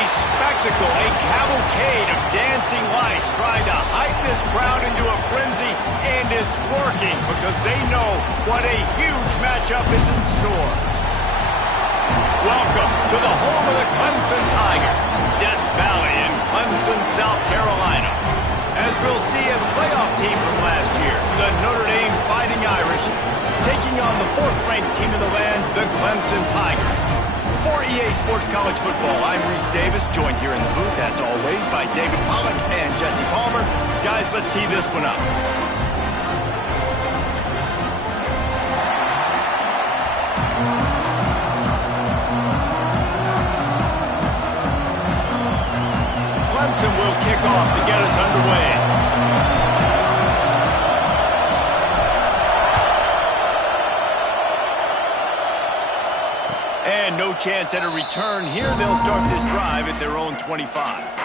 A spectacle, a cavalcade of dancing lights trying to hype this crowd into a frenzy, and it's working because they know what a huge matchup is in store. Welcome to the home of the Clemson Tigers, Death Valley in Clemson, South Carolina. As we'll see, a playoff team from last year, the Notre Dame Fighting Irish, taking on the fourth-ranked team in the land, the Clemson Tigers. For EA Sports College Football, I'm Reese Davis, joined here in the booth, as always, by David Pollack and Jesse Palmer. Guys, let's tee this one up. Clemson will kick off to get us underway. And no chance at a return here. They'll start this drive at their own 25.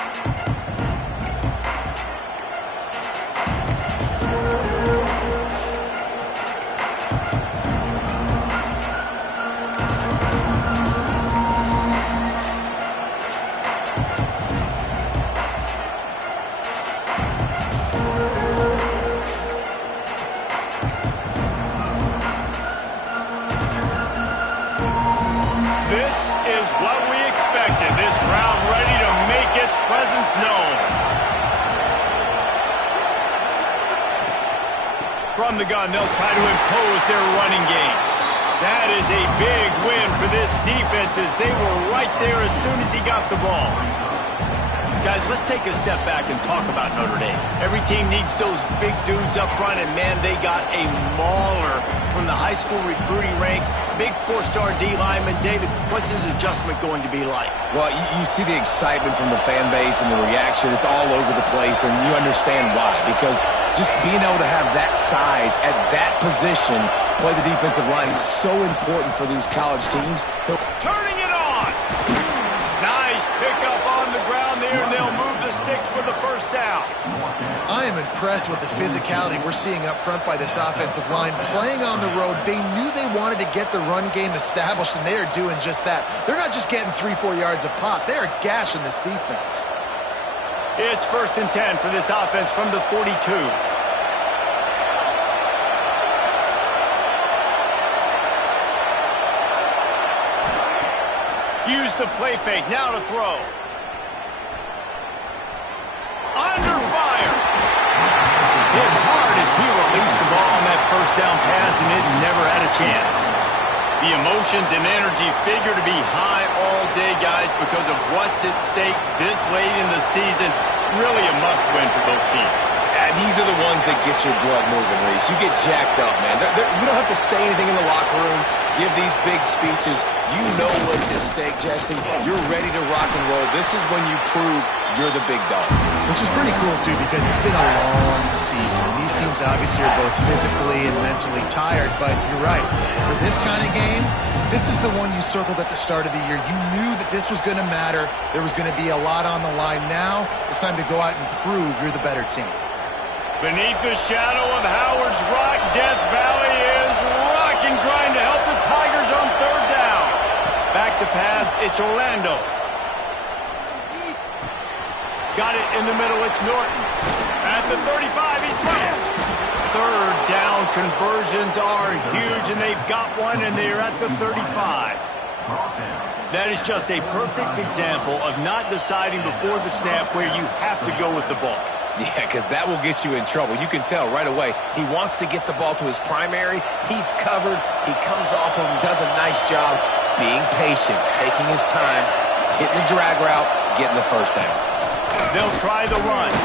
This is what we expected. This crowd ready to make its presence known. From the gun, they'll try to impose their running game. That is a big win for this defense as they were right there as soon as he got the ball. Guys, let's take a step back and talk about Notre Dame. Every team needs those big dudes up front, and man, they got a mauler from the high school recruiting ranks. Big four-star D lineman. David, what's his adjustment going to be like? Well, you see the excitement from the fan base and the reaction. It's all over the place, and you understand why. Because just being able to have that size at that position, play the defensive line, is so important for these college teams. Turning it on! Nice pickup on the ground there, and they'll move the sticks for the first down. I am impressed with the physicality we're seeing up front by this offensive line. Playing on the road, they knew they wanted to get the run game established, and they are doing just that. They're not just getting 3-4 yards a pop. They are gashing this defense. It's 1st and 10 for this offense from the 42. Use the play fake, now to throw. Under fire. Hit hard as he released the ball on that first down pass, and it never had a chance. The emotions and energy figure to be high all day, guys, because of what's at stake this late in the season. Really a must-win for both teams. These are the ones that get your blood moving, Reese. You get jacked up, man. We don't have to say anything in the locker room, give these big speeches. You know what's at stake, Jesse. You're ready to rock and roll. This is when you prove you're the big dog. Which is pretty cool, too, because it's been a long season. And these teams obviously are both physically and mentally tired, but you're right. For this kind of game, this is the one you circled at the start of the year. You knew that this was going to matter. There was going to be a lot on the line. Now it's time to go out and prove you're the better team. Beneath the shadow of Howard's Rock, Death Valley is rocking, trying to help the Tigers on 3rd down. Back to pass, it's Orlando. Got it in the middle, it's Norton. At the 35, he's loose. 3rd down conversions are huge, and they've got one, and they're at the 35. That is just a perfect example of not deciding before the snap where you have to go with the ball. Yeah, because that will get you in trouble. You can tell right away he wants to get the ball to his primary. He's covered. He comes off of him, does a nice job being patient, taking his time, hitting the drag route, getting the first down. They'll try the run.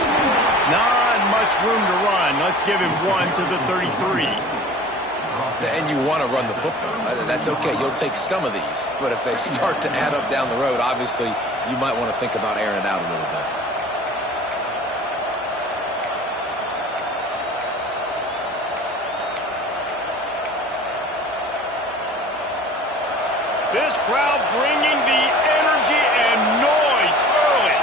Not much room to run. Let's give him one to the 33. And you want to run the football. That's okay. You'll take some of these. But if they start to add up down the road, obviously you might want to think about airing it out a little bit. This crowd bringing the energy and noise early.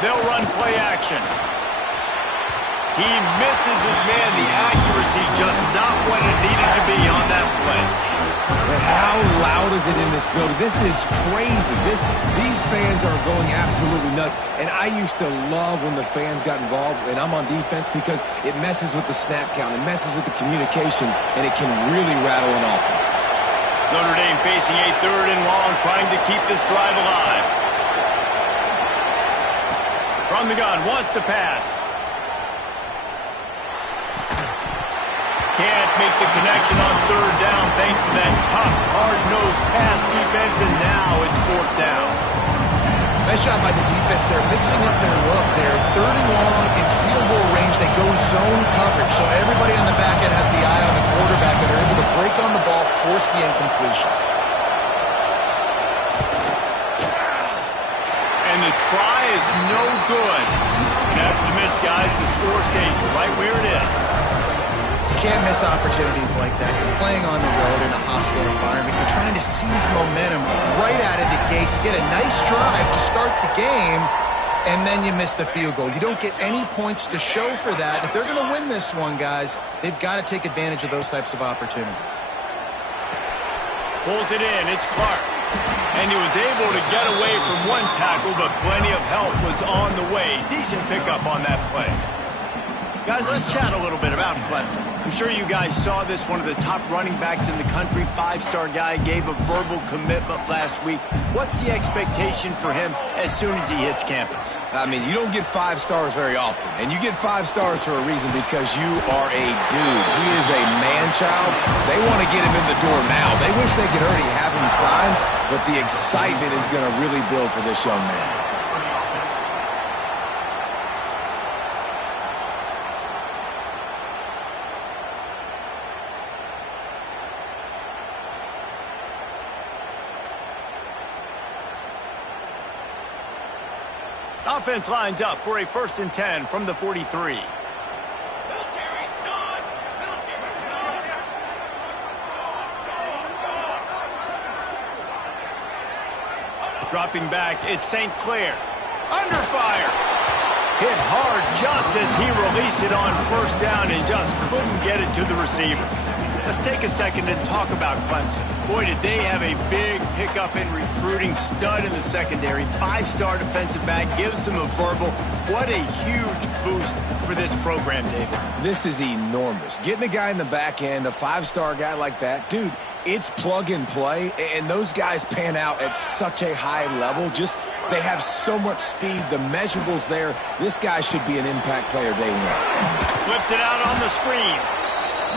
They'll run play action. He misses his man. The accuracy just not what it needed to be on that play. But how loud is it in this building? This is crazy. These fans are going absolutely nuts. And I used to love when the fans got involved, and I'm on defense, because it messes with the snap count, it messes with the communication, and it can really rattle an offense. Notre Dame facing a 3rd and long, trying to keep this drive alive. From the gun, wants to pass. Can't make the connection on 3rd down thanks to that tough, hard-nosed pass defense, and now it's 4th down. Nice job by the defense. They're mixing up their look. They're 3rd and long in field goal range. They go zone coverage, so everybody on the back end has the eye on the quarterback, and they're able to break on the ball, force the incompletion. And the try is no good. And after the miss, guys, the score stays right where it is. Can't miss opportunities like that. You're playing on the road in a hostile environment. You're trying to seize momentum right out of the gate. You get a nice drive to start the game, and then you miss the field goal. You don't get any points to show for that. If they're going to win this one, guys, they've got to take advantage of those types of opportunities. Pulls it in. It's Clark. And he was able to get away from one tackle, but plenty of help was on the way. Decent pickup on that play. Guys, let's chat a little bit about Clemson. I'm sure you guys saw this. One of the top running backs in the country, 5-star guy, gave a verbal commitment last week. What's the expectation for him as soon as he hits campus? I mean, you don't get 5 stars very often, and you get 5 stars for a reason, because you are a dude. He is a man-child. They want to get him in the door now. They wish they could already have him signed, but the excitement is going to really build for this young man. Offense lines up for a 1st and 10 from the 43. Dropping back, it's St. Clair. Under fire. Hit hard just as he released it on 1st down and just couldn't get it to the receiver. Let's take a second and talk about Clemson. Boy, did they have a big pickup in recruiting. Stud in the secondary. 5-star defensive back. Gives them a verbal. What a huge boost for this program, David. This is enormous. Getting a guy in the back end, a 5-star guy like that, dude, it's plug and play, and those guys pan out at such a high level. Just, they have so much speed. The measurables there. This guy should be an impact player day one. Flips it out on the screen.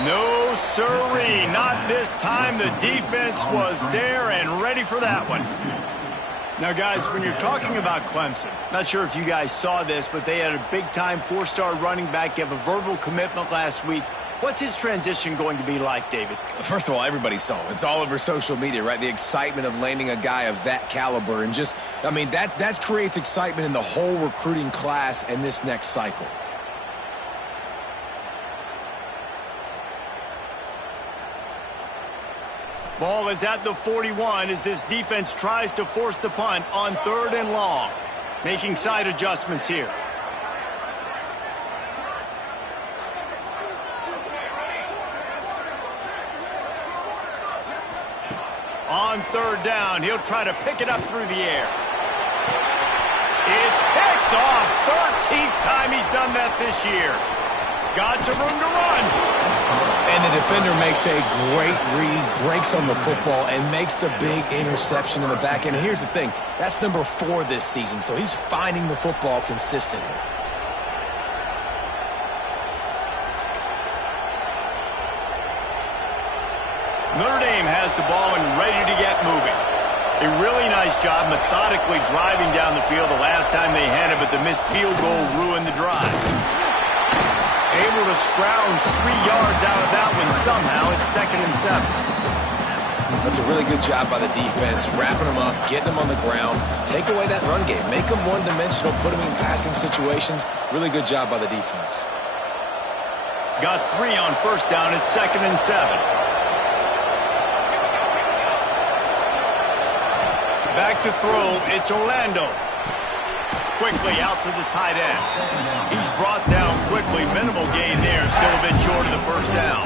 No, sirree, not this time. The defense was there and ready for that one. Now, guys, when you're talking about Clemson, not sure if you guys saw this, but they had a big-time 4-star running back give a verbal commitment last week. What's his transition going to be like, David? First of all, everybody saw it. It's all over social media, right? The excitement of landing a guy of that caliber. And just, I mean, that creates excitement in the whole recruiting class and this next cycle. Ball is at the 41 as this defense tries to force the punt on 3rd and long. Making side adjustments here. On 3rd down, he'll try to pick it up through the air. It's picked off. 13th time he's done that this year. Got some room to run. And the defender makes a great read, breaks on the football, and makes the big interception in the back end. And here's the thing, that's number 4 this season, so he's finding the football consistently. Notre Dame has the ball and ready to get moving. A really nice job methodically driving down the field the last time they had it, but the missed field goal ruined the drive. Able to scrounge 3 yards out of that one somehow. It's 2nd and 7. That's a really good job by the defense, wrapping them up, getting them on the ground, take away that run game, make them one-dimensional, put them in passing situations. Really good job by the defense. Got 3 on 1st down. It's 2nd and 7. Back to throw. It's Orlando. Quickly out to the tight end. He's brought down quickly. Minimal gain there. Still a bit short of the first down.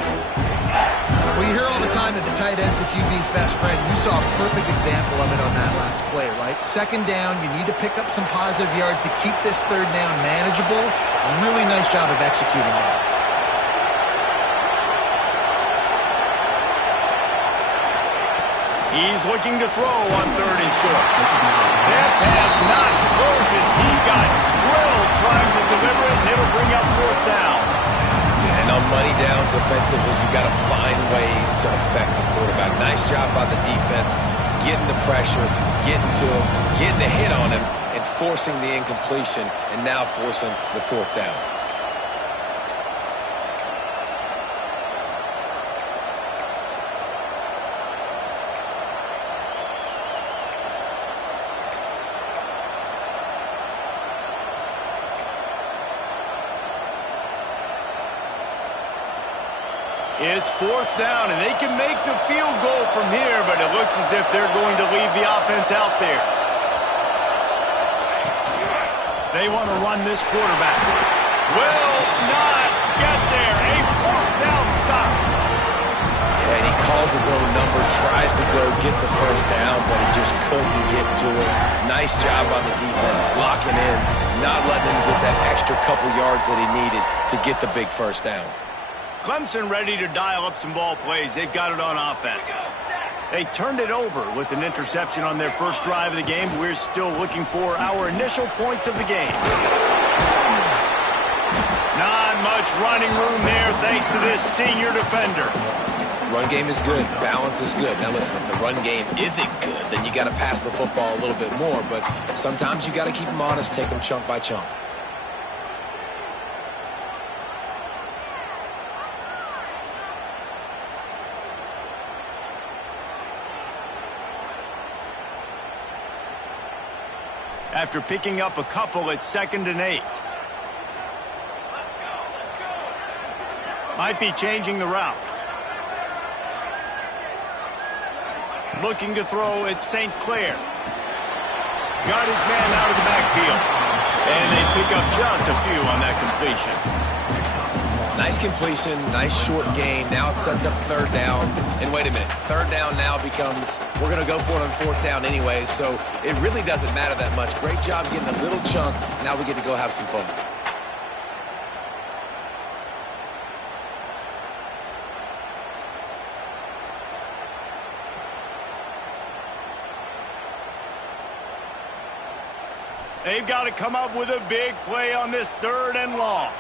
Well, you hear all the time that the tight end's the QB's best friend. You saw a perfect example of it on that last play, right? Second down, you need to pick up some positive yards to keep this third down manageable. Really nice job of executing that. He's looking to throw on third and short. That pass not close as he got drilled trying to deliver it, and it'll bring up fourth down. And on money down defensively, you got to find ways to affect the quarterback. Nice job by the defense, getting the pressure, getting to him, getting a hit on him, and forcing the incompletion, and now forcing the fourth down. It's fourth down, and they can make the field goal from here, but it looks as if they're going to leave the offense out there. They want to run this quarterback. Will not get there. A fourth down stop. Yeah, and he calls his own number, tries to go get the first down, but he just couldn't get to it. Nice job on the defense, locking in, not letting him get that extra couple yards that he needed to get the big first down. Clemson ready to dial up some ball plays. They've got it on offense. They turned it over with an interception on their first drive of the game. We're still looking for our initial points of the game. Not much running room there thanks to this senior defender. Run game is good. Balance is good. Now listen, if the run game isn't good, then you got to pass the football a little bit more. But sometimes you got to keep them honest, take them chunk by chunk. After picking up a couple at 2nd and 8. Might be changing the route. Looking to throw at St. Clair. Got his man out of the backfield. And they pick up just a few on that completion. Nice completion, nice short gain. Now it sets up third down. And wait a minute, third down now becomes, we're going to go for it on fourth down anyway, so it really doesn't matter that much. Great job getting a little chunk. Now we get to go have some fun. They've got to come up with a big play on this third and long.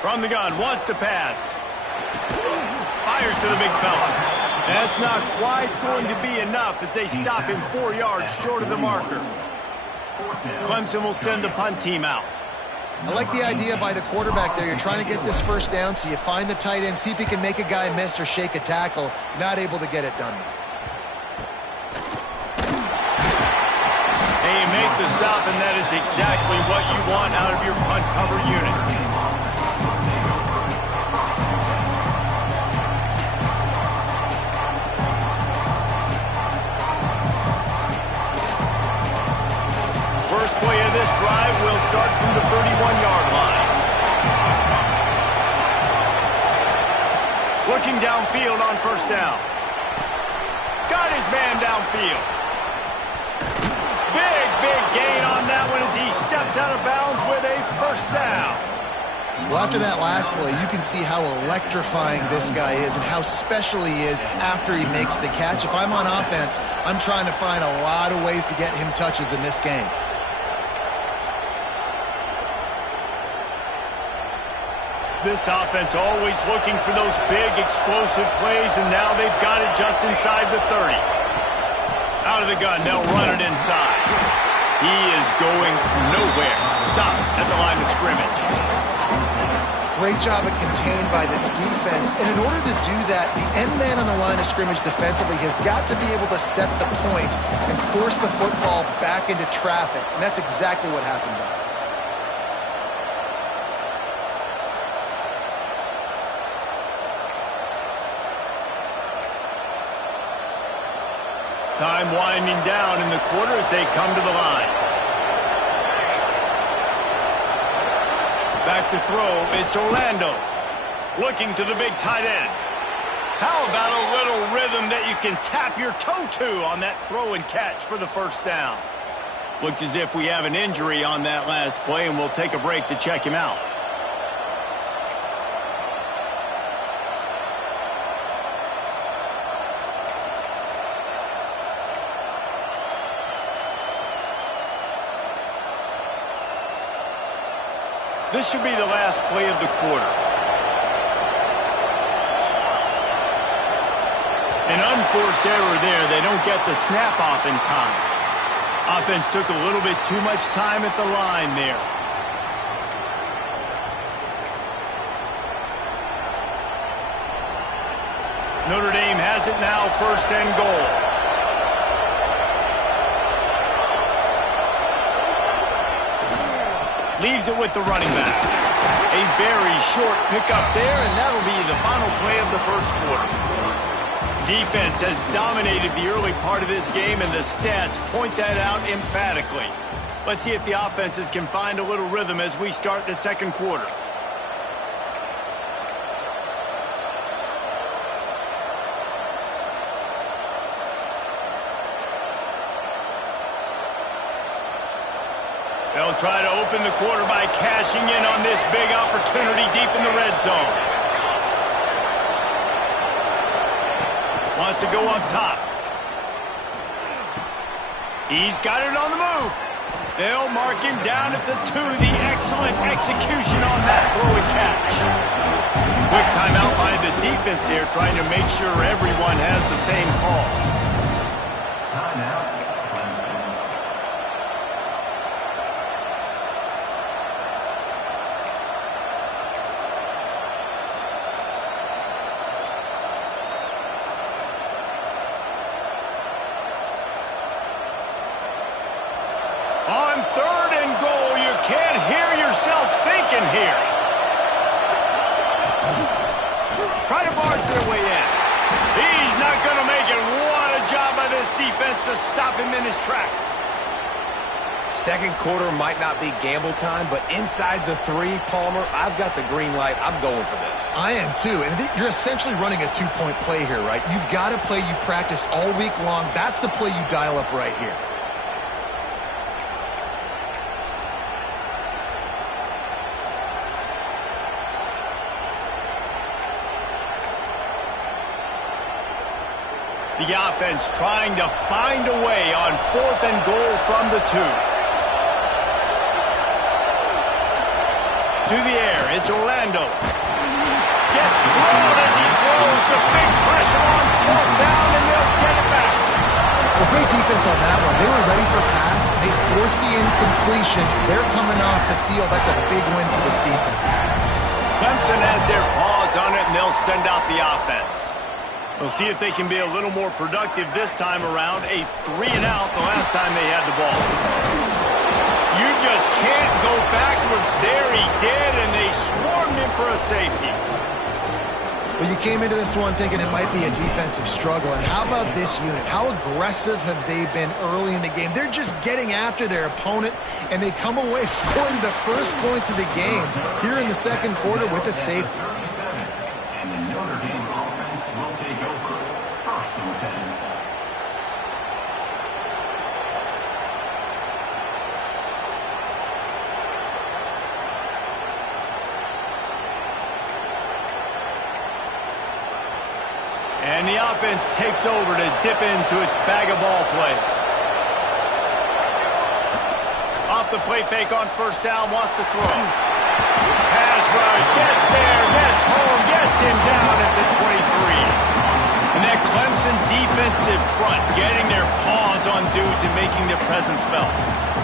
From the gun, wants to pass. Fires to the big fella. That's not quite going to be enough as they stop him 4 yards short of the marker. Clemson will send the punt team out. I like the idea by the quarterback there. You're trying to get this first down, so you find the tight end, see if he can make a guy miss or shake a tackle. Not able to get it done. Hey, you make the stop, and that is exactly what you want out of your punt cover unit. First play of this drive will start from the 31-yard line. Looking downfield on first down. Got his man downfield. Big gain on that one as he steps out of bounds with a first down. Well, after that last play, you can see how electrifying this guy is and how special he is after he makes the catch. If I'm on offense, I'm trying to find a lot of ways to get him touches in this game. This offense always looking for those big explosive plays, and now they've got it just inside the 30. Out of the gun, they'll run it inside. He is going nowhere. Stop at the line of scrimmage. Great job of contained by this defense. And in order to do that, the end man on the line of scrimmage defensively has got to be able to set the point and force the football back into traffic. And that's exactly what happened there. Time winding down in the quarter as they come to the line. Back to throw, it's Orlando. Looking to the big tight end. How about a little rhythm that you can tap your toe to on that throw and catch for the first down? Looks as if we have an injury on that last play, and we'll take a break to check him out. This should be the last play of the quarter. An unforced error there. They don't get the snap off in time. Offense took a little bit too much time at the line there. Notre Dame has it now, 1st and goal. Leaves it with the running back. A very short pickup there, and that'll be the final play of the first quarter. Defense has dominated the early part of this game, and the stats point that out emphatically. Let's see if the offenses can find a little rhythm as we start the second quarter. They'll try to open the quarter by cashing in on this big opportunity deep in the red zone. Wants to go up top. He's got it on the move. They'll mark him down at the 2. The excellent execution on that throw and catch. Quick timeout by the defense there, trying to make sure everyone has the same call. Timeout. On 3rd and goal, you can't hear yourself thinking here. Try to barge their way in. He's not going to make it. What a job by this defense to stop him in his tracks. Second quarter might not be gamble time, but inside the 3, Palmer, I've got the green light. I'm going for this. I am too, and you're essentially running a 2-point play here, right? You've got a play you practiced all week long. That's the play you dial up right here. The offense trying to find a way on 4th and goal from the 2. To the air, it's Orlando. Gets drilled as he throws the big pressure on 4th down, and they'll get it back. Well, great defense on that one. They were ready for pass. They forced the incompletion. They're coming off the field. That's a big win for this defense. Clemson has their paws on it, and they'll send out the offense. We'll see if they can be a little more productive this time around. A 3-and-out the last time they had the ball. You just can't go backwards there. He did, and they swarmed him for a safety. Well, you came into this one thinking it might be a defensive struggle. And how about this unit? How aggressive have they been early in the game? They're just getting after their opponent, and they come away scoring the first points of the game here in the second quarter with a safety. And the Notre Dame offense will take over 1st and 10. And the offense takes over to dip into its bag of ball plays. Off the play fake on 1st down, wants to throw. Pass rush, gets there, gets home, gets him down at the 23. And that Clemson defensive front getting their paws on dudes and making their presence felt.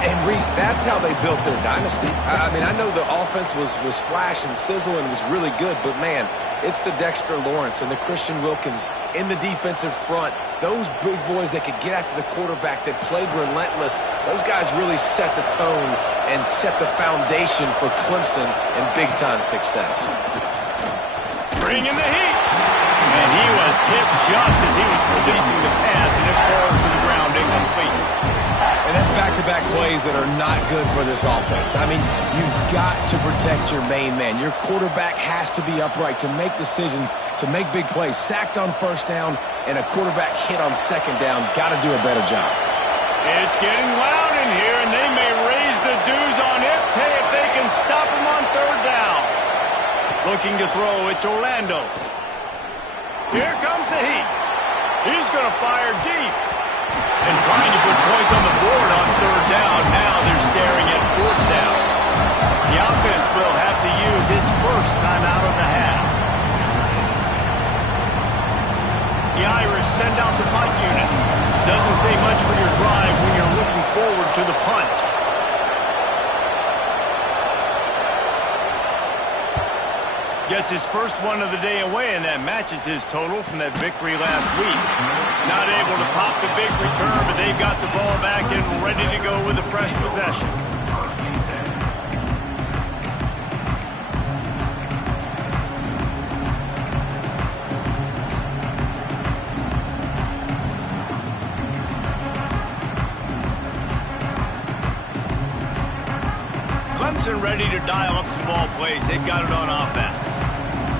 And, Reese, that's how they built their dynasty. I mean, I know the offense was flash and sizzle and was really good, but, man, it's the Dexter Lawrence and the Christian Wilkins in the defensive front. Those big boys that could get after the quarterback, that played relentless. Those guys really set the tone and set the foundation for Clemson and big-time success. Bringing the heat. And he was hit just as he was releasing the pass, and it falls to the ground incomplete. And that's back-to-back plays that are not good for this offense. I mean, you've got to protect your main man. Your quarterback has to be upright to make decisions, to make big plays. Sacked on first down and a quarterback hit on second down. Got to do a better job. It's getting loud in here, and they may raise the dues on FK if they can stop him on third down. Looking to throw, it's Orlando. Here comes the heat. He's going to fire deep. And trying to put points on the board on third down. Now they're staring at fourth down. The offense will have to use its first timeout of the half. The Irish send out the punt unit. Doesn't say much for your drive when you're looking forward to the punt. Gets his first one of the day away, and that matches his total from that victory last week. Not able to pop the big return, but they've got the ball back and ready to go with a fresh possession. Clemson ready to dial up some ball plays. They've got it on offense.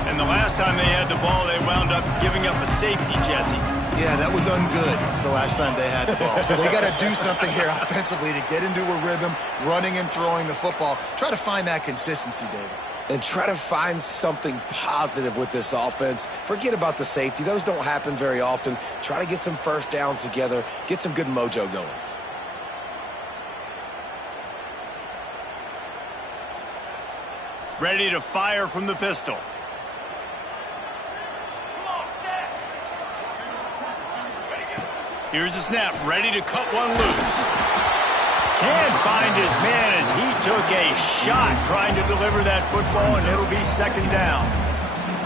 And the last time they had the ball, they wound up giving up a safety, Jesse. Yeah, that was ungood the last time they had the ball. So they got to do something here offensively to get into a rhythm, running and throwing the football. Try to find that consistency, David. And try to find something positive with this offense. Forget about the safety. Those don't happen very often. Try to get some first downs together. Get some good mojo going. Ready to fire from the pistol. Here's the snap, ready to cut one loose. Can't find his man as he took a shot trying to deliver that football, and it'll be second down.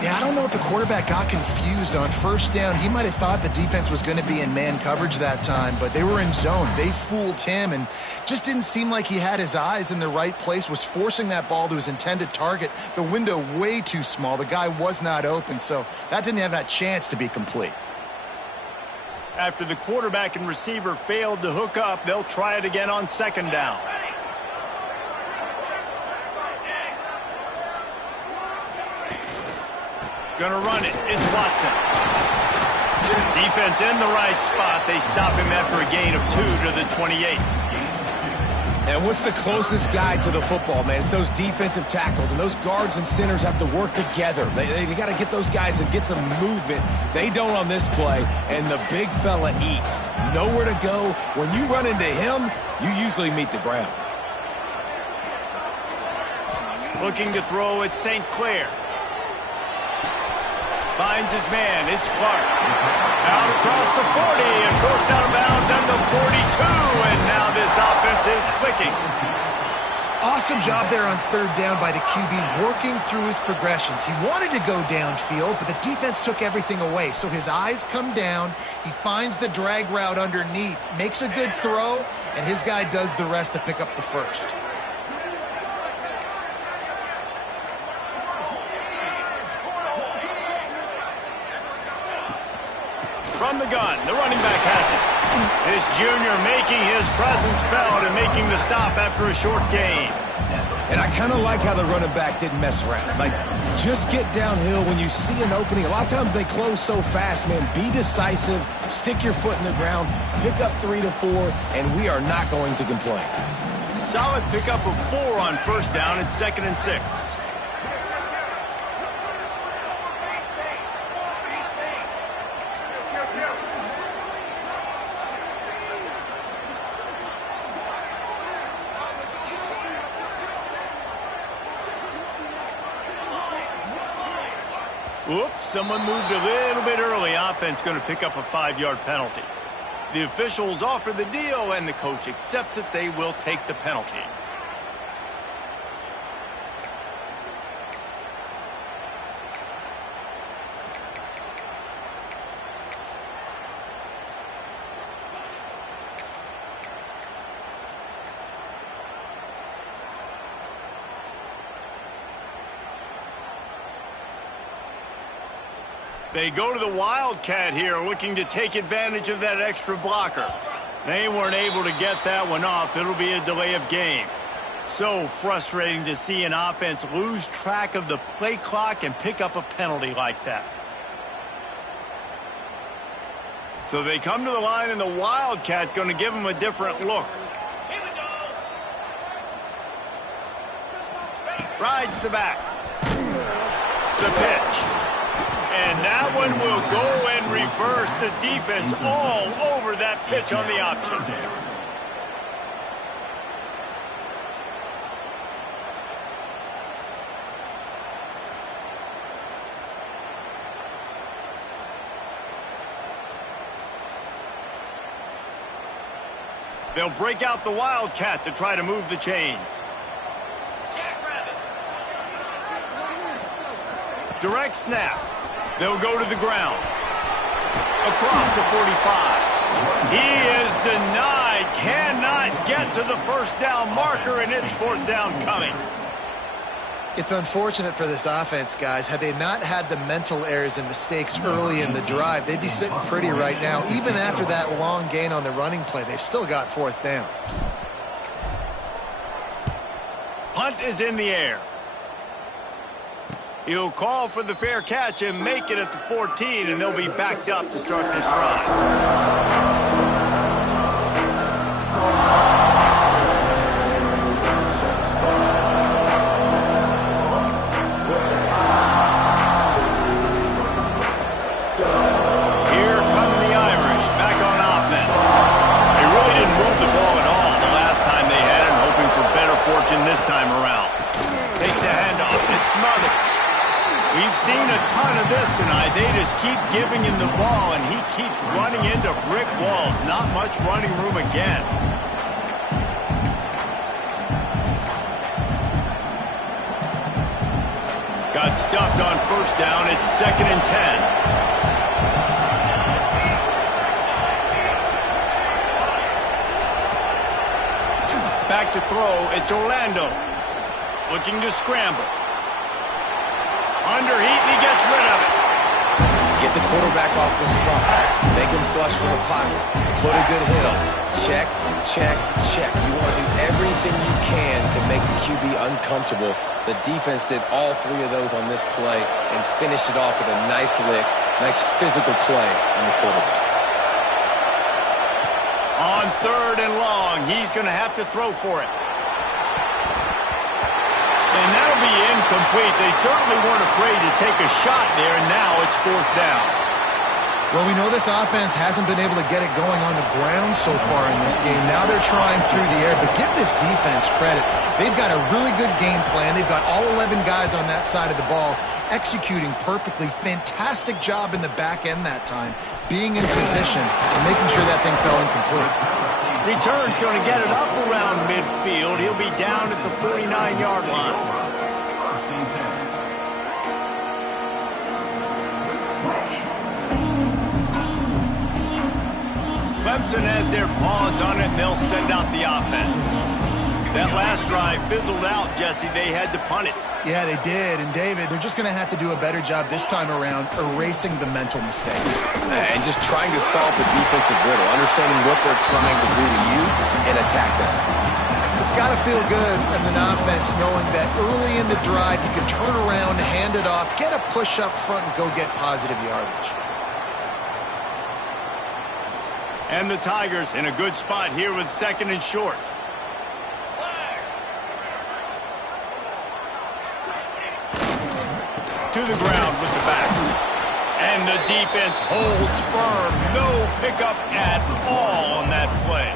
Yeah, I don't know if the quarterback got confused on first down. He might have thought the defense was going to be in man coverage that time, but they were in zone. They fooled him and just didn't seem like he had his eyes in the right place, was forcing that ball to his intended target. The window way too small. The guy was not open, so that didn't have that chance to be complete. After the quarterback and receiver failed to hook up, they'll try it again on second down. Gonna run it. It's Watson. Defense in the right spot. They stop him after a gain of 2 to the 28. And what's the closest guy to the football, man? It's those defensive tackles, and those guards and centers have to work together. They got to get those guys and get some movement. They don't on this play, and the big fella eats. Nowhere to go. When you run into him, you usually meet the ground. Looking to throw at St. Clair. Finds his man. It's Clark. Out across the 40 and forced out of bounds at the 42. And now this offense is clicking. Awesome job there on third down by the QB, working through his progressions. He wanted to go downfield, but the defense took everything away. So his eyes come down. He finds the drag route underneath, makes a good throw, and his guy does the rest to pick up the first. From the gun, the running back has it. This junior making his presence felt and making the stop after a short gain. And I kind of like how the running back didn't mess around. Like, just get downhill when you see an opening. A lot of times they close so fast, man. Be decisive, stick your foot in the ground, pick up 3 to 4, and we are not going to complain. Solid pickup of 4 on first down. It's 2nd and 6. Oops, someone moved a little bit early. Offense going to pick up a 5-yard penalty. The officials offer the deal, and the coach accepts it. They will take the penalty. They go to the Wildcat here, looking to take advantage of that extra blocker. They weren't able to get that one off. It'll be a delay of game. So frustrating to see an offense lose track of the play clock and pick up a penalty like that. So they come to the line, and the Wildcat going to give them a different look. Here we go. Rides the back. The pitch. And that one will go and reverse the defense all over that pitch on the option. They'll break out the Wildcat to try to move the chains. Direct snap. They'll go to the ground. Across the 45. He is denied. Cannot get to the first down marker, and it's fourth down coming. It's unfortunate for this offense, guys. Had they not had the mental errors and mistakes early in the drive, they'd be sitting pretty right now. Even after that long gain on the running play, they've still got fourth down. Punt is in the air. He'll call for the fair catch and make it at the 14, and they'll be backed up to start this drive. Here come the Irish back on offense. They really didn't move the ball at all the last time they had it, hoping for better fortune this time around. Takes the handoff. It smothers. We've seen a ton of this tonight. They just keep giving him the ball, and he keeps running into brick walls. Not much running room again. Got stuffed on first down. It's 2nd and 10. Back to throw. It's Orlando. Looking to scramble. Underheat, and he gets rid of it. Get the quarterback off the spot. Make him flush from the pocket. Put a good hit on. Check, check, check. You want to do everything you can to make the QB uncomfortable. The defense did all three of those on this play and finished it off with a nice lick, nice physical play on the quarterback. On 3rd and long, he's going to have to throw for it. And that'll be incomplete. They certainly weren't afraid to take a shot there, and now it's 4th down. Well, we know this offense hasn't been able to get it going on the ground so far in this game. Now they're trying through the air, but give this defense credit. They've got a really good game plan. They've got all 11 guys on that side of the ball executing perfectly. Fantastic job in the back end that time, being in position and making sure that thing fell incomplete. Return's going to get it up around midfield. He'll be down at the 49-yard line. Clemson has their paws on it, and they'll send out the offense. That last drive fizzled out, Jesse. They had to punt it. Yeah, they did. And, David, they're just going to have to do a better job this time around erasing the mental mistakes. And just trying to solve the defensive riddle, understanding what they're trying to do to you and attack them. It's got to feel good as an offense knowing that early in the drive you can turn around, hand it off, get a push up front, and go get positive yardage. And the Tigers in a good spot here with 2nd and short. To the ground with the back. And the defense holds firm. No pickup at all on that play.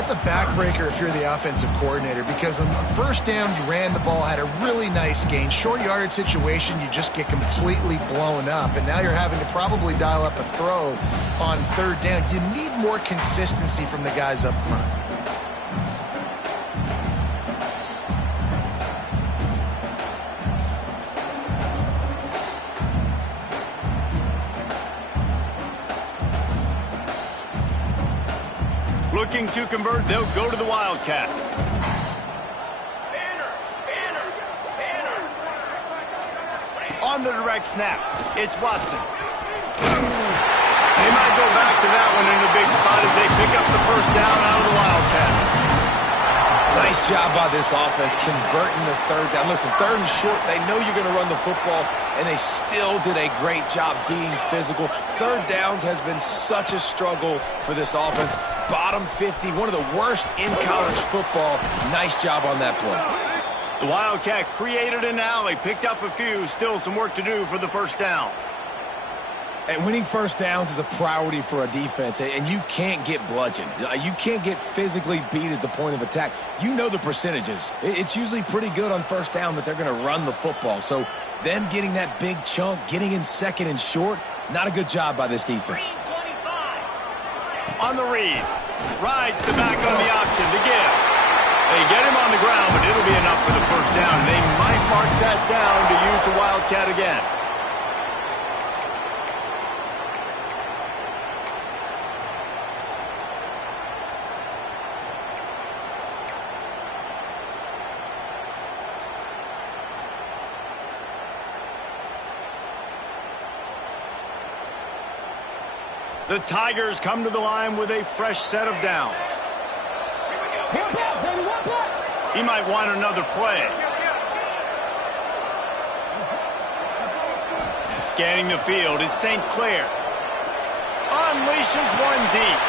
That's a backbreaker if you're the offensive coordinator, because on first down, you ran the ball, had a really nice gain. Short yardage situation, you just get completely blown up, and now you're having to probably dial up a throw on third down. You need more consistency from the guys up front. Looking to convert, they'll go to the Wildcat. On the direct snap, it's Watson. They might go back to that one in a big spot as they pick up the first down out of the Wildcat. Nice job by this offense converting the third down. Listen, third and short, they know you're going to run the football, and they still did a great job being physical. Third downs has been such a struggle for this offense. Bottom 50, one of the worst in college football. Nice job on that play. The Wildcat created an alley, picked up a few, still some work to do for the first down. And winning first downs is a priority for a defense, and you can't get bludgeoned. You can't get physically beat at the point of attack. You know the percentages. It's usually pretty good on first down that they're going to run the football. So them getting that big chunk, getting in second and short, not a good job by this defense. On the read, rides the back on the option to give. They get him on the ground, but it'll be enough for the first down. They might mark that down to use the Wildcat again. The Tigers come to the line with a fresh set of downs. He might want another play. Scanning the field, it's St. Clair. Unleashes one deep.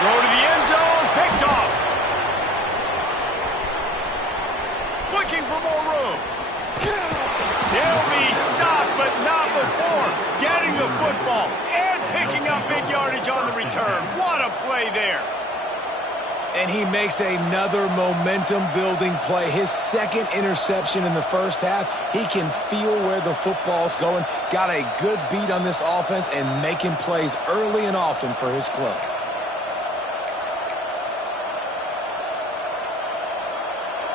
Throw to the end zone, picked off. Looking for more room. He'll be stopped, but not before getting the football and picking up big yardage on the return. What a play there. And he makes another momentum-building play. His second interception in the first half. He can feel where the football's going. Got a good beat on this offense and making plays early and often for his club.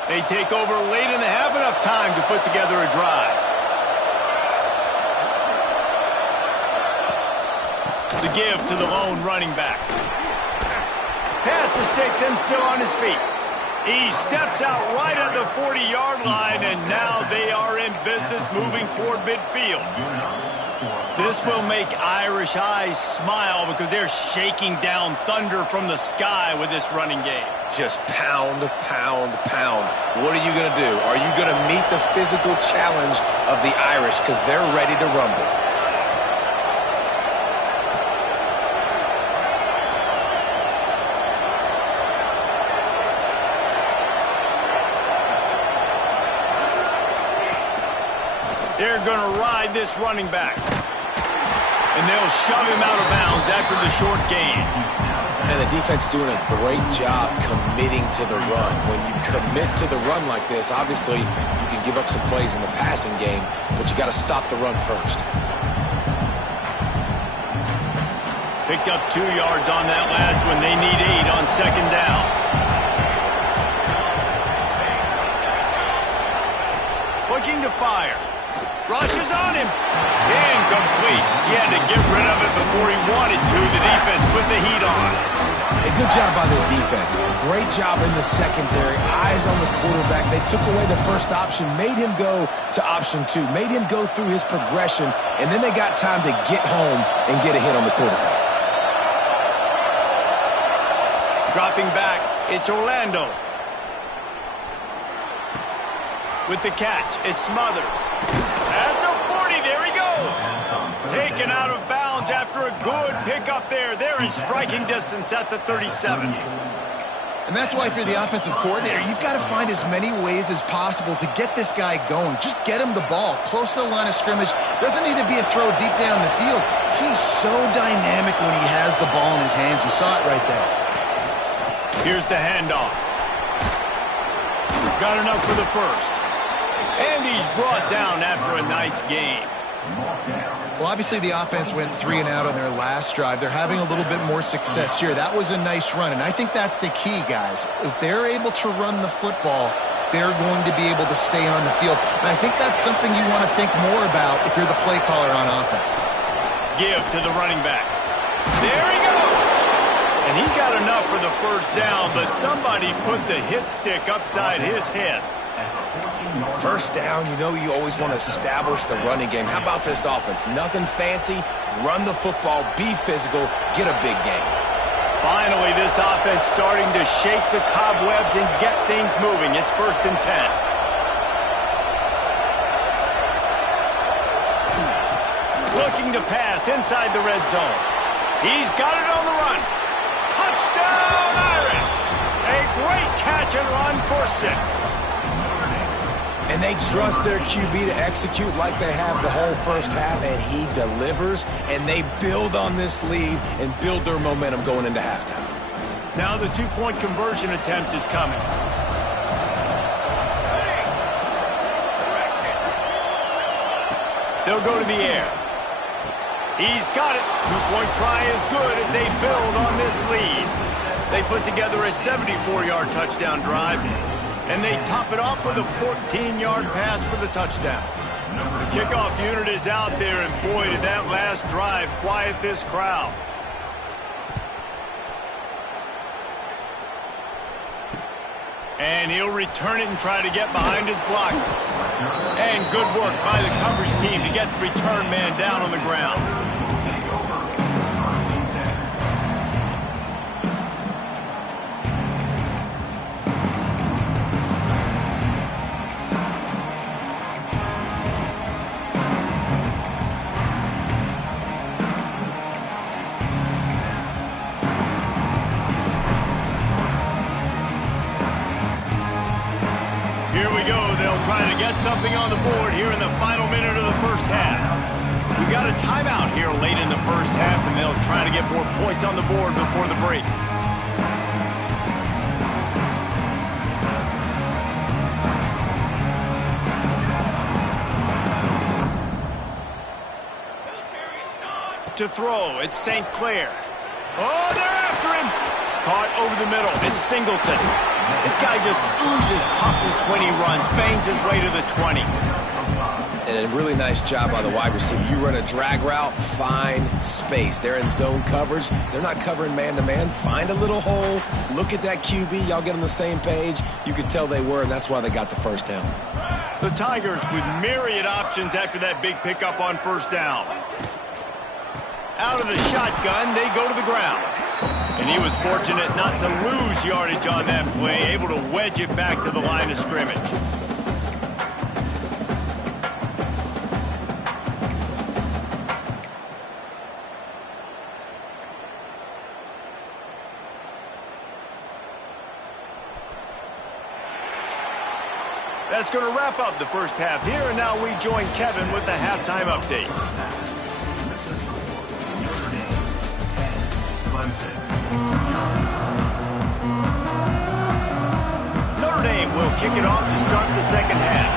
They take over late in the half, enough time to put together a drive. The give to the lone running back. Pass to sticks and still on his feet. He steps out right at the 40-yard line, and now they are in business moving toward midfield. This will make Irish eyes smile because they're shaking down thunder from the sky with this running game. Just pound, pound, pound. What are you going to do? Are you going to meet the physical challenge of the Irish because they're ready to rumble? They're going to ride this running back. And they'll shove him out of bounds after the short gain. And the defense doing a great job committing to the run. When you commit to the run like this, obviously you can give up some plays in the passing game, but you got to stop the run first. Picked up 2 yards on that last one. They need 8 on second down. Looking to fire. Rushes on him. Incomplete. He had to get rid of it before he wanted to. The defense put the heat on. A good job by this defense. Great job in the secondary. Eyes on the quarterback. They took away the first option, made him go to option 2, made him go through his progression, and then they got time to get home and get a hit on the quarterback. Dropping back, it's Orlando. With the catch, it's Smothers. At the 40, there he goes. Taken out of bounds after a good pickup there. They're in striking distance at the 37. And that's why if you're the offensive coordinator, you've got to find as many ways as possible to get this guy going. Just get him the ball close to the line of scrimmage. Doesn't need to be a throw deep down the field. He's so dynamic when he has the ball in his hands. You saw it right there. Here's the handoff. Got enough for the first. And he's brought down after a nice gain. Well, obviously the offense went 3 and out on their last drive. They're having a little bit more success here. That was a nice run, and I think that's the key, guys. If they're able to run the football, they're going to be able to stay on the field. And I think that's something you want to think more about if you're the play caller on offense. Give to the running back. There he goes. And he got enough for the first down, but somebody put the hit stick upside his head. First down, you know you always want to establish the running game. How about this offense? Nothing fancy. Run the football, be physical, get a big gain. Finally, this offense starting to shake the cobwebs and get things moving. It's 1st and 10. Looking to pass inside the red zone. He's got it on the run. Touchdown, Irish! A great catch and run for 6. And they trust their QB to execute like they have the whole first half, and he delivers, and they build on this lead and build their momentum going into halftime. Now the 2-point conversion attempt is coming. They'll go to the air. He's got it. 2-point try is good as they build on this lead. They put together a 74-yard touchdown drive. And they top it off with a 14-yard pass for the touchdown. The kickoff unit is out there, and boy, did that last drive quiet this crowd. And he'll return it and try to get behind his blockers. And good work by the coverage team to get the return man down on the ground. Trying to get something on the board here in the final minute of the first half. We got a timeout here late in the first half, and they'll try to get more points on the board before the break. To throw, it's St. Clair. Oh, they're after him. Caught over the middle. It's Singleton. This guy just oozes toughness when he runs, bangs his way to the 20. And a really nice job by the wide receiver. You run a drag route, find space. They're in zone coverage. They're not covering man-to-man. Find a little hole. Look at that QB. Y'all get on the same page. You could tell they were, and that's why they got the first down. The Tigers with myriad options after that big pickup on first down. Out of the shotgun, they go to the ground. And he was fortunate not to lose yardage on that play, able to wedge it back to the line of scrimmage. That's going to wrap up the first half here, and now we join Kevin with the halftime update. Notre Dame will kick it off to start the second half.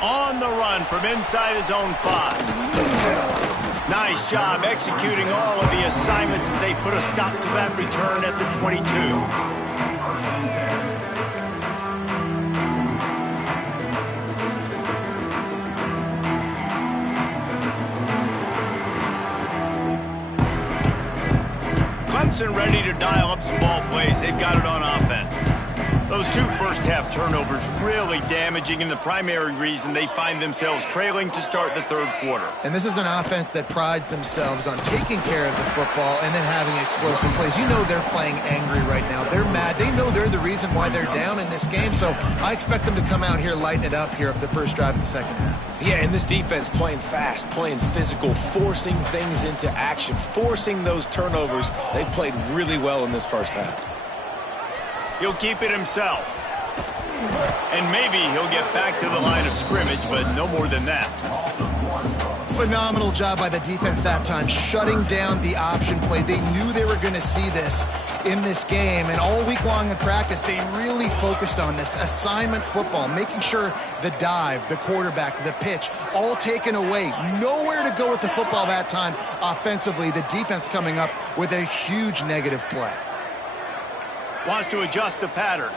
On the run from inside his own 5. Nice job executing all of the assignments as they put a stop to that return at the 22. Clemson ready to dial up some ball plays. They've got it on offense. Those 2 first-half turnovers really damaging, and the primary reason they find themselves trailing to start the third quarter. And this is an offense that prides themselves on taking care of the football and then having explosive plays. You know they're playing angry right now. They're mad. They know they're the reason why they're down in this game, so I expect them to come out here, lighten it up here for the first drive of the second half. Yeah, and this defense playing fast, playing physical, forcing things into action, forcing those turnovers. They've played really well in this first half. He'll keep it himself. And maybe he'll get back to the line of scrimmage, but no more than that. Phenomenal job by the defense that time, shutting down the option play. They knew they were going to see this in this game, and all week long in practice, they really focused on this assignment football, making sure the dive, the quarterback, the pitch, all taken away. Nowhere to go with the football that time offensively. The defense coming up with a huge negative play. Wants to adjust the pattern.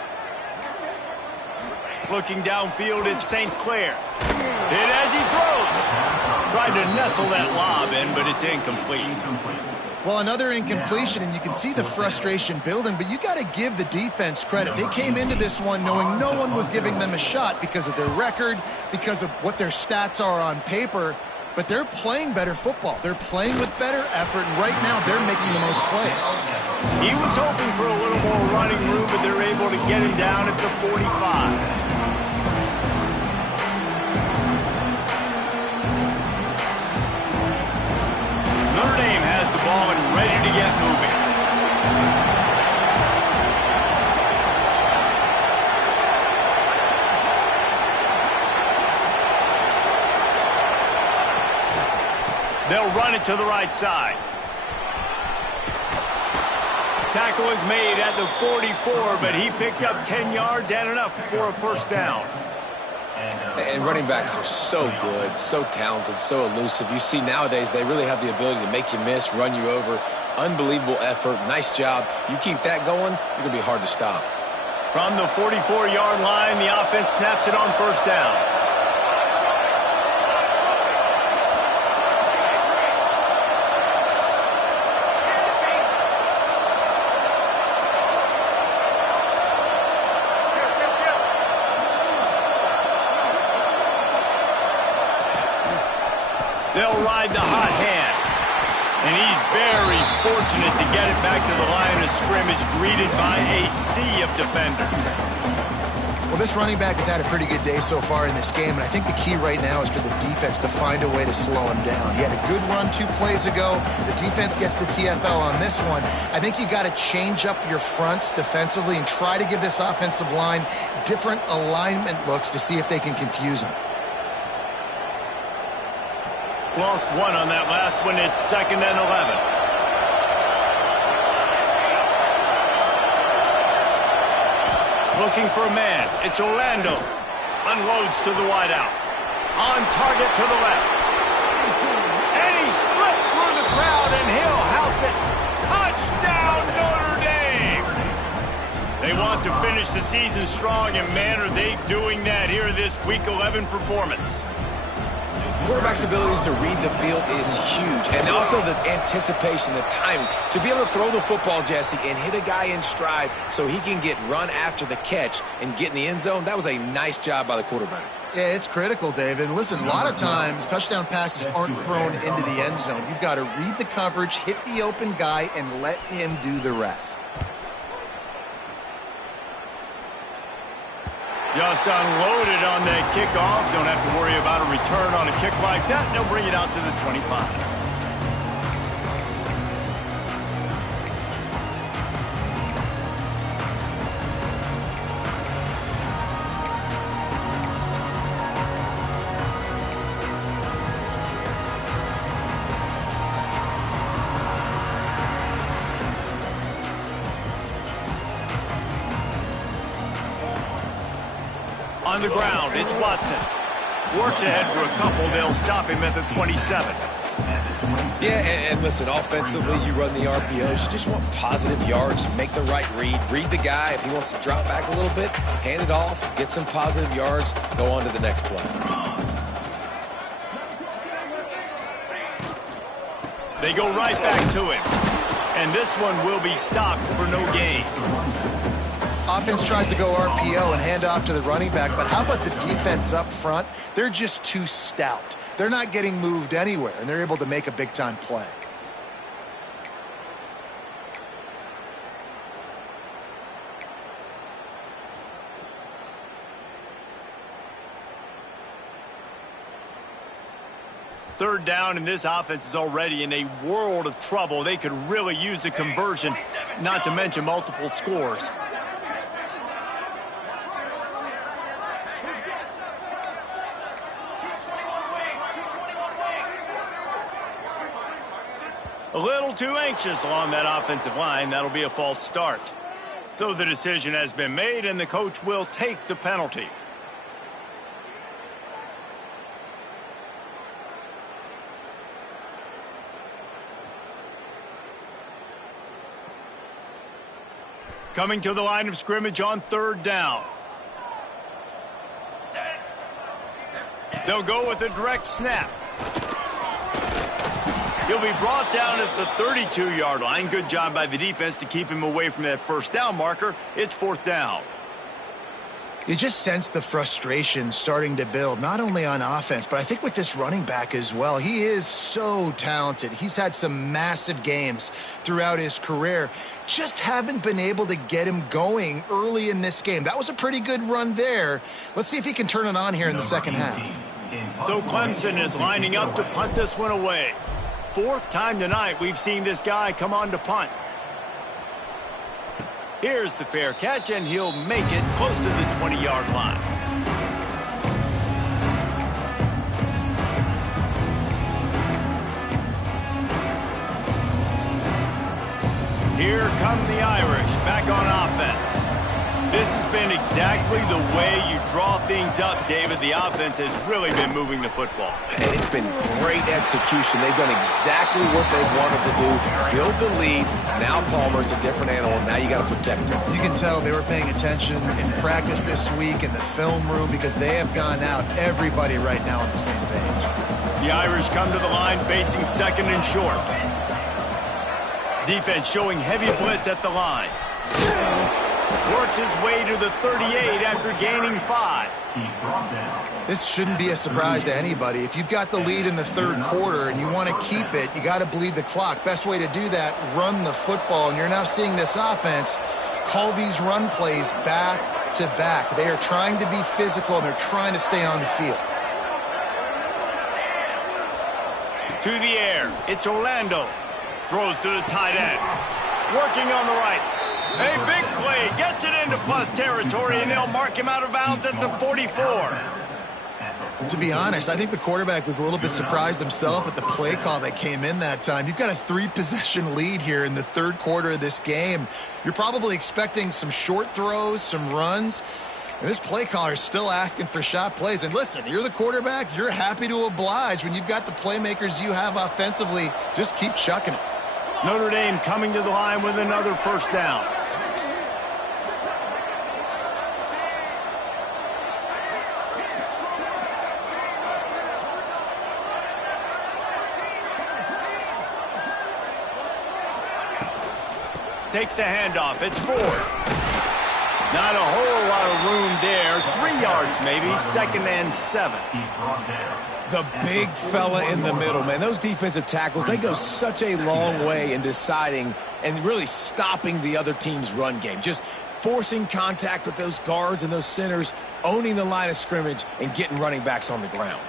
Looking downfield at St. Clair. Hit as he throws. Tried to nestle that lob in, but it's incomplete. Well, another incompletion, and you can see the frustration building, but you got to give the defense credit. They came into this one knowing no one was giving them a shot because of their record, because of what their stats are on paper, but they're playing better football. They're playing with better effort, and right now they're making the most plays. He was hoping for a little more running room, but they're able to get him down at the 45. Notre Dame has the ball and ready to get moving. They'll run it to the right side. Tackle is made at the 44, but he picked up 10 yards and enough for a first down. And running backs are so good, so talented, so elusive. You see nowadays they really have the ability to make you miss, run you over. Unbelievable effort. Nice job. You keep that going, you're going to be hard to stop. From the 44-yard line, the offense snaps it on first down. They'll ride the hot hand. And he's very fortunate to get it back to the line of scrimmage, greeted by a sea of defenders. Well, this running back has had a pretty good day so far in this game, and I think the key right now is for the defense to find a way to slow him down. He had a good run 2 plays ago. The defense gets the TFL on this one. I think you got to change up your fronts defensively and try to give this offensive line different alignment looks to see if they can confuse him. Lost one on that last one. It's 2nd and 11. Looking for a man. It's Orlando. Unloads to the wideout. On target to the left. And he slipped through the crowd, and he'll house it. Touchdown, Notre Dame! They want to finish the season strong, and man, are they doing that here this Week 11 performance. Quarterback's abilities to read the field is huge, and also the anticipation, the timing. To be able to throw the football, Jesse, and hit a guy in stride so he can get run after the catch and get in the end zone, that was a nice job by the quarterback. Yeah, it's critical, David. Listen, a lot of times touchdown passes aren't thrown into the end zone. You've got to read the coverage, hit the open guy, and let him do the rest. Just unloaded on that kickoff. Don't have to worry about a return on a kick like that. They'll bring it out to the 25. On the ground, it's Watson. Works ahead for a couple. They'll stop him at the 27. Yeah, and listen, offensively, you run the RPOs. You just want positive yards, make the right read the guy. If he wants to drop back a little bit, hand it off, get some positive yards, go on to the next play. They go right back to him. And this one will be stopped for no gain. Offense tries to go RPO and hand off to the running back, but how about the defense up front? They're just too stout. They're not getting moved anywhere, and they're able to make a big-time play. Third down, and this offense is already in a world of trouble. They could really use a conversion, not to mention multiple scores. A little too anxious along that offensive line. That'll be a false start. So the decision has been made, and the coach will take the penalty. Coming to the line of scrimmage on 3rd down. They'll go with a direct snap. He'll be brought down at the 32-yard line. Good job by the defense to keep him away from that 1st down marker. It's 4th down. You just sense the frustration starting to build, not only on offense, but I think with this running back as well. He is so talented. He's had some massive games throughout his career. Just haven't been able to get him going early in this game. That was a pretty good run there. Let's see if he can turn it on here in the second half. So Clemson is lining up to punt this one away. 4th time tonight we've seen this guy come on to punt. Here's the fair catch, and he'll make it close to the 20-yard line. Here come the Irish back on offense. This has been exactly the way you draw things up, David. The offense has really been moving the football. And it's been great execution. They've done exactly what they've wanted to do. Build the lead. Now Palmer's a different animal. Now you got to protect him. You can tell they were paying attention in practice this week in the film room because they have gone out, everybody right now on the same page. The Irish come to the line facing 2nd and short. Defense showing heavy blitz at the line. Works his way to the 38 after gaining 5. This shouldn't be a surprise to anybody. If you've got the lead in the 3rd quarter and you want to keep it, you got to bleed the clock. Best way to do that, run the football. And you're now seeing this offense call these run plays back to back. They are trying to be physical, and they're trying to stay on the field. To the air, it's Orlando. Throws to the tight end. Working on the right. A big play, gets it into plus territory, and they'll mark him out of bounds at the 44. To be honest, I think the quarterback was a little bit surprised himself at the play call that came in that time. You've got a 3-possession lead here in the 3rd quarter of this game. You're probably expecting some short throws, some runs, and this play caller is still asking for shot plays. And listen, you're the quarterback. You're happy to oblige when you've got the playmakers you have offensively. Just keep chucking it. Notre Dame coming to the line with another 1st down. Takes the handoff. It's 4. Not a whole lot of room there. 3 yards maybe. 2nd and 7. The big fella in the middle, man. Those defensive tackles, they go such a long way in deciding and really stopping the other team's run game. Just forcing contact with those guards and those centers, owning the line of scrimmage, and getting running backs on the ground.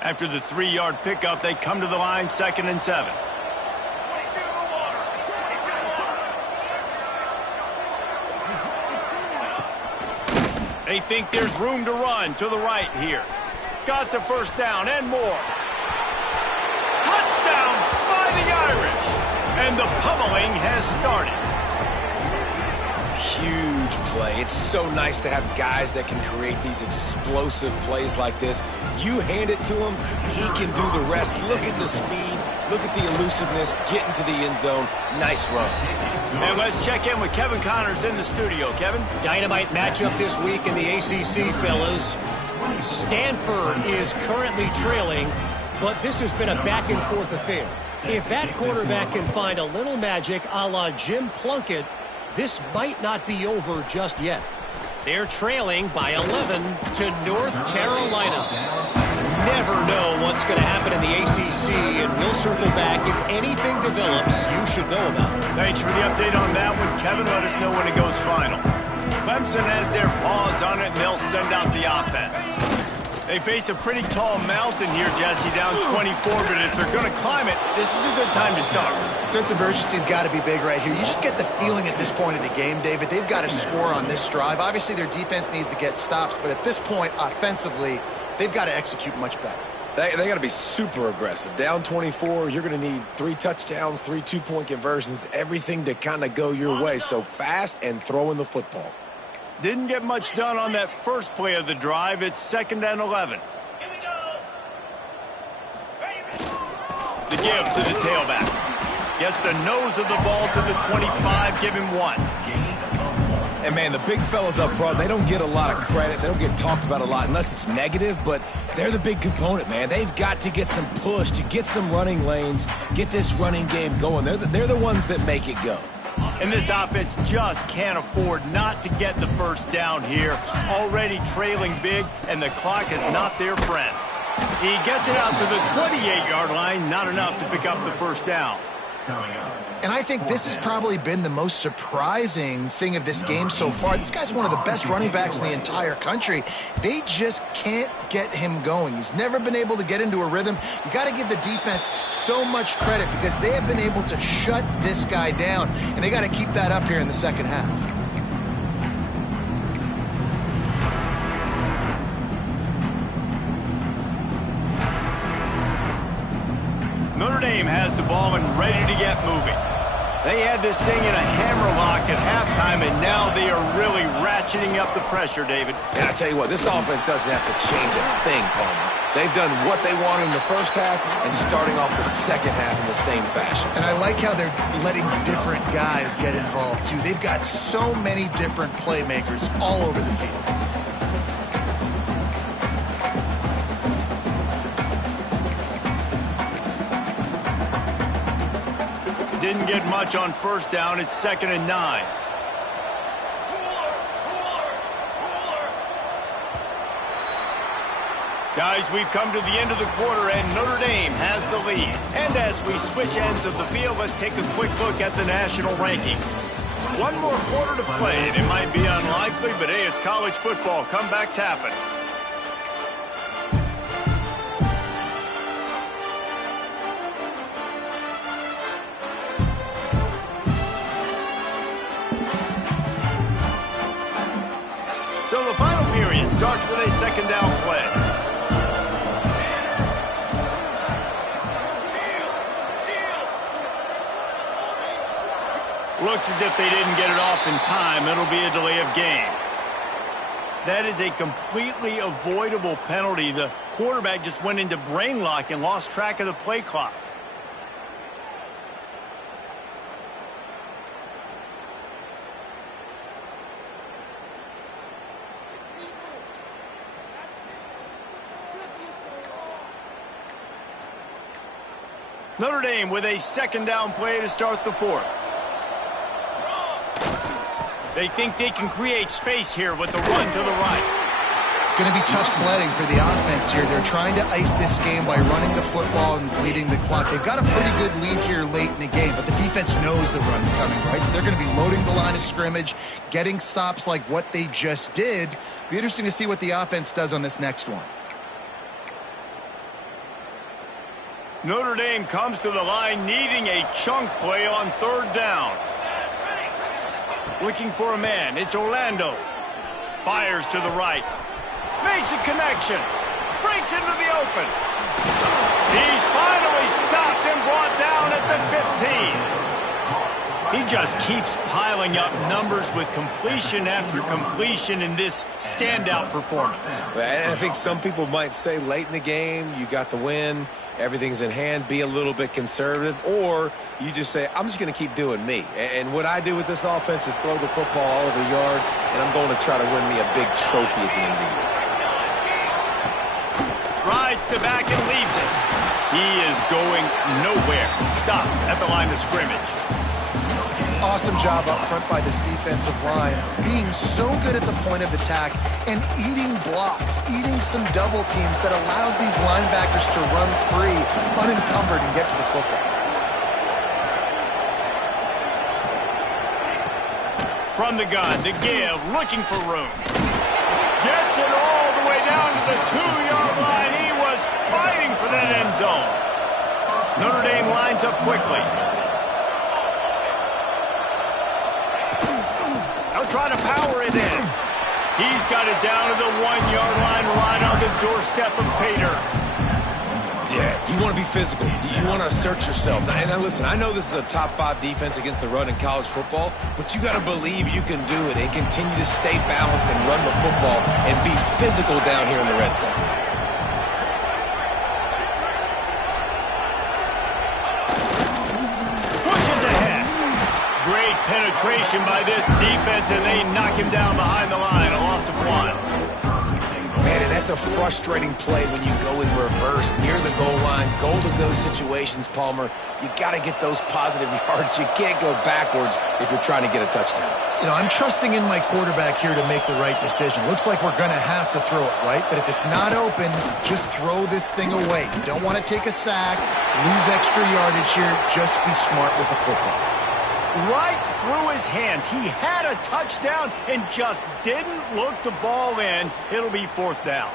After the 3-yard pickup, they come to the line, 2nd and 7. They think there's room to run to the right here. Got the 1st down and more. Touchdown, Fighting Irish! And the pummeling has started. Huge play. It's so nice to have guys that can create these explosive plays like this. You hand it to him, he can do the rest. Look at the speed. Look at the elusiveness. Get into the end zone. Nice run. And let's check in with Kevin Connors in the studio. Kevin? Dynamite matchup this week in the ACC, fellas. Stanford is currently trailing, but this has been a back-and-forth affair. If that quarterback can find a little magic a la Jim Plunkett, this might not be over just yet. They're trailing by 11 to North Carolina. Never know what's going to happen in the ACC, and we'll circle back if anything develops you should know about. Thanks for the update on that one, Kevin. Let us know when it goes final. Clemson has their paws on it, and they'll send out the offense. They face a pretty tall mountain here, Jesse, down 24, but if they're going to climb it, this is a good time to start. Sense of urgency's got to be big right here. You just get the feeling at this point of the game, David, they've got to score on this drive. Obviously, their defense needs to get stops, but at this point, offensively, they've got to execute much better. They got to be super aggressive. Down 24, you're going to need 3 touchdowns, 3 two-point conversions, everything to kind of go your way. So fast and throwing the football. Didn't get much done on that first play of the drive. It's 2nd and 11. The give to the tailback. Gets the nose of the ball to the 25. Give him 1. And, man, the big fellas up front, they don't get a lot of credit. They don't get talked about a lot unless it's negative, but they're the big component, man. They've got to get some push, to get some running lanes, get this running game going. They're the ones that make it go. And this offense just can't afford not to get the first down here. Already trailing big, and the clock is not their friend. He gets it out to the 28-yard line, not enough to pick up the first down. And I think this has probably been the most surprising thing of this game so far. This guy's one of the best running backs in the entire country. They just can't get him going. He's never been able to get into a rhythm. You got to give the defense so much credit because they have been able to shut this guy down, and they got to keep that up here in the second half. Notre Dame has the ball and ready to get moving. They had this thing in a hammerlock at halftime, and now they are really ratcheting up the pressure, David. And I tell you what, this offense doesn't have to change a thing, Palmer. They've done what they wanted in the first half and starting off the second half in the same fashion. And I like how they're letting different guys get involved, too. They've got so many different playmakers all over the field. Didn't get much on first down. It's 2nd and 9. Guys, we've come to the end of the quarter, and Notre Dame has the lead. And as we switch ends of the field, let's take a quick look at the national rankings. One more quarter to play, and it might be unlikely, but hey, it's college football. Comebacks happen. So the final period starts with a 2nd down play. Looks as if they didn't get it off in time. It'll be a delay of game. That is a completely avoidable penalty. The quarterback just went into brain lock and lost track of the play clock. Notre Dame with a 2nd down play to start the 4th. They think they can create space here with the run to the right. It's going to be tough sledding for the offense here. They're trying to ice this game by running the football and bleeding the clock. They've got a pretty good lead here late in the game, but the defense knows the run's coming, right? So they're going to be loading the line of scrimmage, getting stops like what they just did. Be interesting to see what the offense does on this next one. Notre Dame comes to the line needing a chunk play on 3rd down. Looking for a man. It's Orlando. Fires to the right. Makes a connection. Breaks into the open. He's finally stopped and brought down at the 15. He just keeps piling up numbers with completion after completion in this standout performance. And I think some people might say late in the game, you got the win, everything's in hand, be a little bit conservative, or you just say, I'm just going to keep doing me. And what I do with this offense is throw the football all over the yard, and I'm going to try to win me a big trophy at the end of the year. Rides to back and leaves it. He is going nowhere. Stop at the line of scrimmage. Awesome job up front by this defensive line, being so good at the point of attack and eating blocks, eating some double teams that allows these linebackers to run free, unencumbered, and get to the football. From the gun to give, looking for room. Gets it all the way down to the 2-yard line. He was fighting for that end zone. Notre Dame lines up quickly. They'll try to power it in. He's got it down to the 1-yard line right on the doorstep of pay dirt. Yeah, you want to be physical. You want to assert yourselves. And now listen, I know this is a top 5 defense against the run in college football, but you got to believe you can do it and continue to stay balanced and run the football and be physical down here in the red zone. Pushes ahead. Great penetration by this defense, and they knock him down behind the line. A loss of 1. Man, and that's a frustrating play when you go in reverse near the goal line, goal-to-go situations, Palmer. You got to get those positive yards. You can't go backwards if you're trying to get a touchdown. You know, I'm trusting in my quarterback here to make the right decision. Looks like we're going to have to throw it, right? But if it's not open, just throw this thing away. You don't want to take a sack, lose extra yardage here. Just be smart with the football. Right through his hands. He had a touchdown and just didn't look the ball in. It'll be 4th down.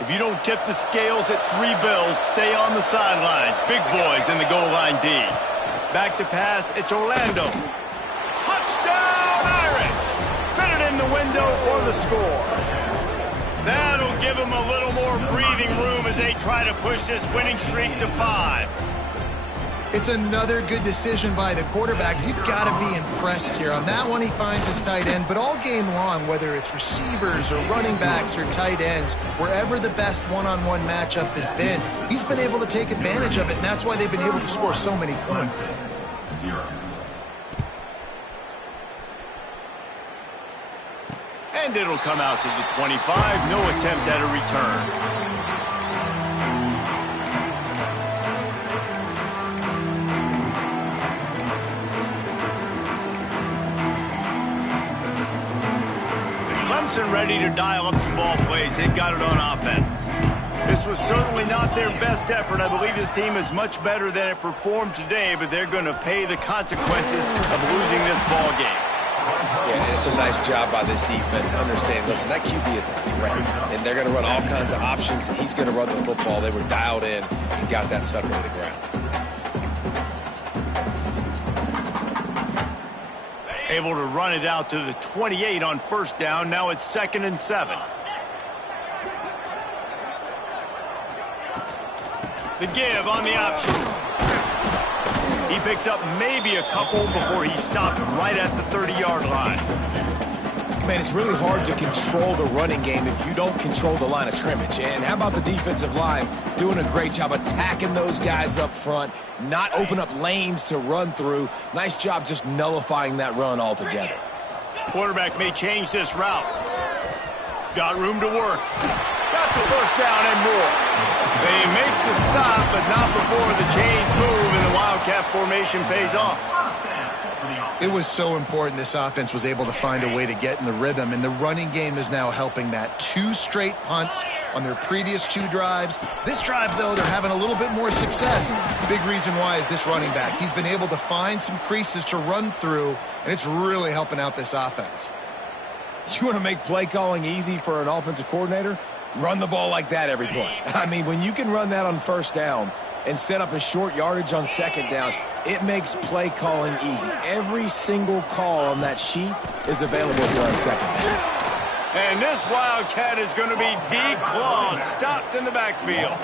If you don't tip the scales at 3 bills, stay on the sidelines. Big boys in the goal line D. Back to pass, it's Orlando. Touchdown, Irish! Fitted in the window for the score. That'll give them a little more breathing room as they try to push this winning streak to 5. It's another good decision by the quarterback. You've got to be impressed here. On that one, he finds his tight end, but all game long, whether it's receivers or running backs or tight ends, wherever the best one-on-one matchup has been, he's been able to take advantage of it, and that's why they've been able to score so many points. 0. And it'll come out to the 25. No attempt at a return. Clemson ready to dial up some ball plays. They've got it on offense. This was certainly not their best effort. I believe this team is much better than it performed today, but they're going to pay the consequences of losing this ball game. Yeah, and it's a nice job by this defense. Understand, listen, that QB is a threat, and they're going to run all kinds of options, and he's going to run the football. They were dialed in and got that sucker to the ground. Able to run it out to the 28 on 1st down. Now it's 2nd and 7. The give on the option. He picks up maybe a couple before he stopped right at the 30-yard line. Man, it's really hard to control the running game if you don't control the line of scrimmage. And how about the defensive line doing a great job attacking those guys up front, not open up lanes to run through. Nice job just nullifying that run altogether. Quarterback may change this route. Got room to work. Got the 1st down and more. They make the stop, but not before the chains move and the Wildcat formation pays off. It was so important this offense was able to find a way to get in the rhythm, and the running game is now helping that. 2 straight punts on their previous 2 drives. This drive, though, they're having a little bit more success. Big reason why is this running back. He's been able to find some creases to run through, and it's really helping out this offense. You want to make play calling easy for an offensive coordinator? Run the ball like that every play. I mean, when you can run that on 1st down and set up a short yardage on 2nd down, it makes play calling easy. Every single call on that sheet is available here on 2nd down. And this Wildcat is going to be declawed, stopped in the backfield.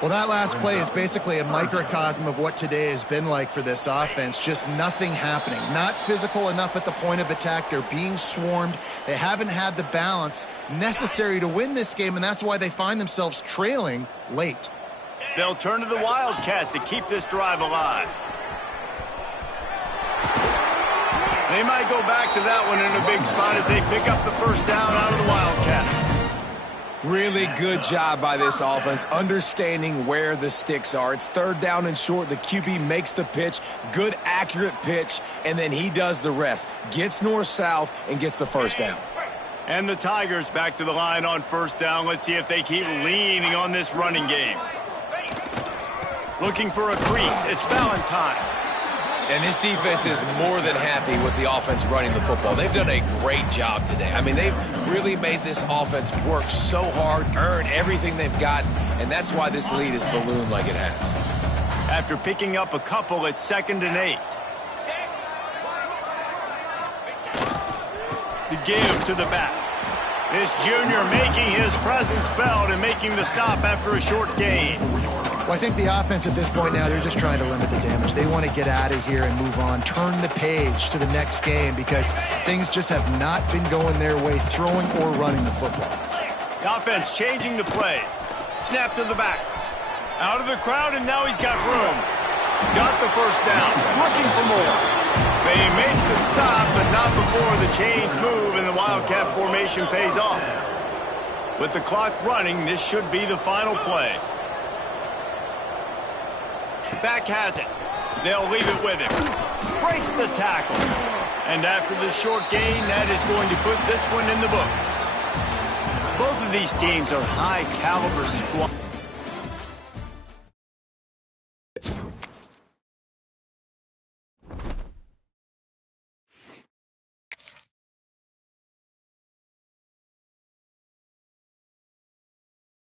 Well, that last play is basically a microcosm of what today has been like for this offense. Just nothing happening. Not physical enough at the point of attack. They're being swarmed. They haven't had the balance necessary to win this game, and that's why they find themselves trailing late. They'll turn to the Wildcat to keep this drive alive. They might go back to that one in a big spot as they pick up the 1st down out of the Wildcat. Really good job by this offense, understanding where the sticks are. It's 3rd down and short. The QB makes the pitch, good, accurate pitch, and then he does the rest. Gets north-south and gets the 1st down. And the Tigers back to the line on 1st down. Let's see if they keep leaning on this running game. Looking for a crease. It's Valentine. And this defense is more than happy with the offense running the football. They've done a great job today. I mean, they've really made this offense work so hard, earn everything they've got, and that's why this lead is ballooned like it has. After picking up a couple, it's 2nd and 8. The give to the back. This junior making his presence felt and making the stop after a short gain. Well, I think the offense at this point now, they're just trying to limit the damage. They want to get out of here and move on, turn the page to the next game because things just have not been going their way, throwing or running the football. The offense changing the play. Snap to the back. Out of the crowd, and now he's got room. Got the first down. Looking for more. They make the stop, but not before the chains move and the Wildcat formation pays off. With the clock running, this should be the final play. Back has it. They'll leave it with him. Breaks the tackle. And after the short gain, that is going to put this one in the books. Both of these teams are high-caliber squads.